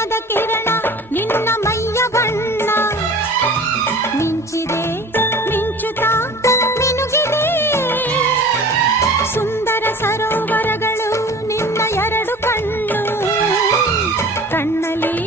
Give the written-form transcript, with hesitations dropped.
ಚಿನ್ನದ ಕಿರಣ ನಿನ್ನ ಮೈಯ ಬಣ್ಣ ಮಿಂಚಿದೆ ಮಿಂಚುತ್ತಾ ಮಿನುಗಿದೆ ಸುಂದರ ಸರೋವರಗಳು ನಿನ್ನ ಎರಡು ಕಣ್ಣು ಕಣ್ಣಲ್ಲಿ